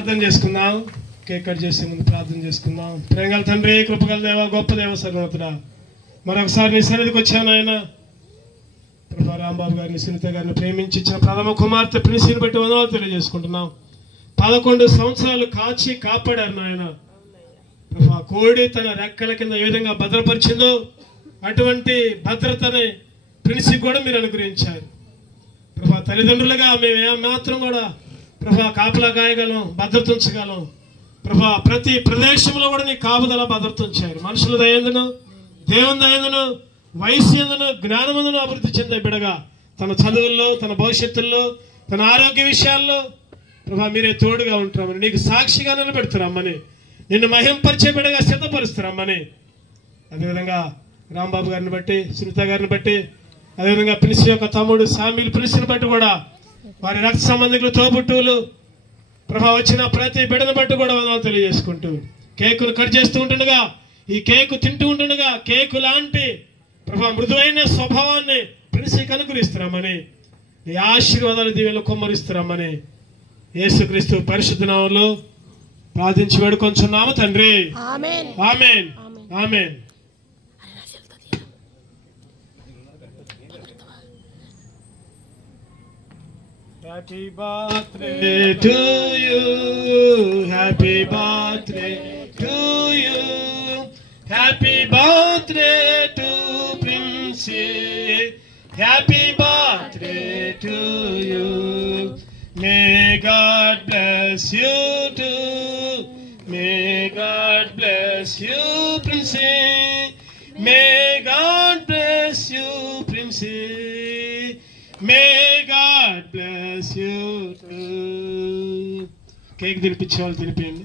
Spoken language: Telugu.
ప్రార్థన చేసుకుందాం. కేక్ కట్ చేసే ముందు ప్రార్థన చేసుకుందాం. ప్రేమగల తండ్రి, కృపగల దేవ, గొప్ప దేవ, సర్వోన్నతుడా, మరొకసారి నీ సన్నిధికి వచ్చాను ఆయన. ప్రభా రాంబాబు గారిని, సునీత గారిని ప్రేమించి ఇచ్చిన ప్రథమ కుమార్తె ప్రిన్సీని బట్టి వందనాలు తెలియజేసుకుంటున్నాం. 11 సంవత్సరాలు కాచి కాపాడారు నాయన. ప్రభా కోడి తన రెక్కల కింద ఏ విధంగా భద్రపరిచిందో అటువంటి భద్రతని ప్రిన్సీ కూడా మీరు అనుగ్రహించారు. ప్రభా తల్లిదండ్రులుగా మేము మాత్రం కూడా ప్రభా కాపలా గాయగలం, భద్రత ఉంచగలం. ప్రభా ప్రతి ప్రదేశంలో కూడా నీ కాపుదల భద్రత ఉంచారు. మనుషుల దయందును, దేవుని దయందును, వయస్సు ఎందును, జ్ఞానమందును అభివృద్ధి చెందే బిడగా తన చదువుల్లో, తన భవిష్యత్తుల్లో, తన ఆరోగ్య విషయాల్లో ప్రభా మీరే తోడుగా ఉంటామని, నీకు సాక్షిగా నిలబెడుతున్నామని, నిన్ను మహింపరిచే బిడగా సిద్ధపరుస్తున్నామని, అదేవిధంగా రాంబాబు గారిని బట్టి, సునీత గారిని బట్టి, అదేవిధంగా ప్రిన్సీ యొక్క తమ్ముడు సామీల్ ప్రిన్సీని బట్టి కూడా వారి రక్త సంబంధికులు, తోబుట్టువులు ప్రభా వచ్చిన ప్రతి బిడ్డను బట్టి కూడా వందనాలు తెలియజేసుకుంటూ కేకును కట్ చేస్తూ ఉంటుండగా, ఈ కేకు తింటూ ఉంటుండగా కేకు లాంటి ప్రభా మృదువైన స్వభావాన్ని ప్రిన్సీకి అనుగ్రహిస్తున్నామని, ఈ ఆశీర్వాదాలు దీవెనలు కుమ్మరిస్తున్నామని యేసుక్రీస్తు పరిశుద్ధ నామములో ప్రార్థించి వేడుకొంచున్నాము తండ్రి. ఆమేన్, ఆమేన్, ఆమేన్. Happy birthday to you, happy birthday to you, happy birthday to Princey, happy birthday to you. May God bless you too, may God bless you Princey, may God bless you Princey, may God bless you too. Cake తినిపించే వాళ్ళు తినిపించండి.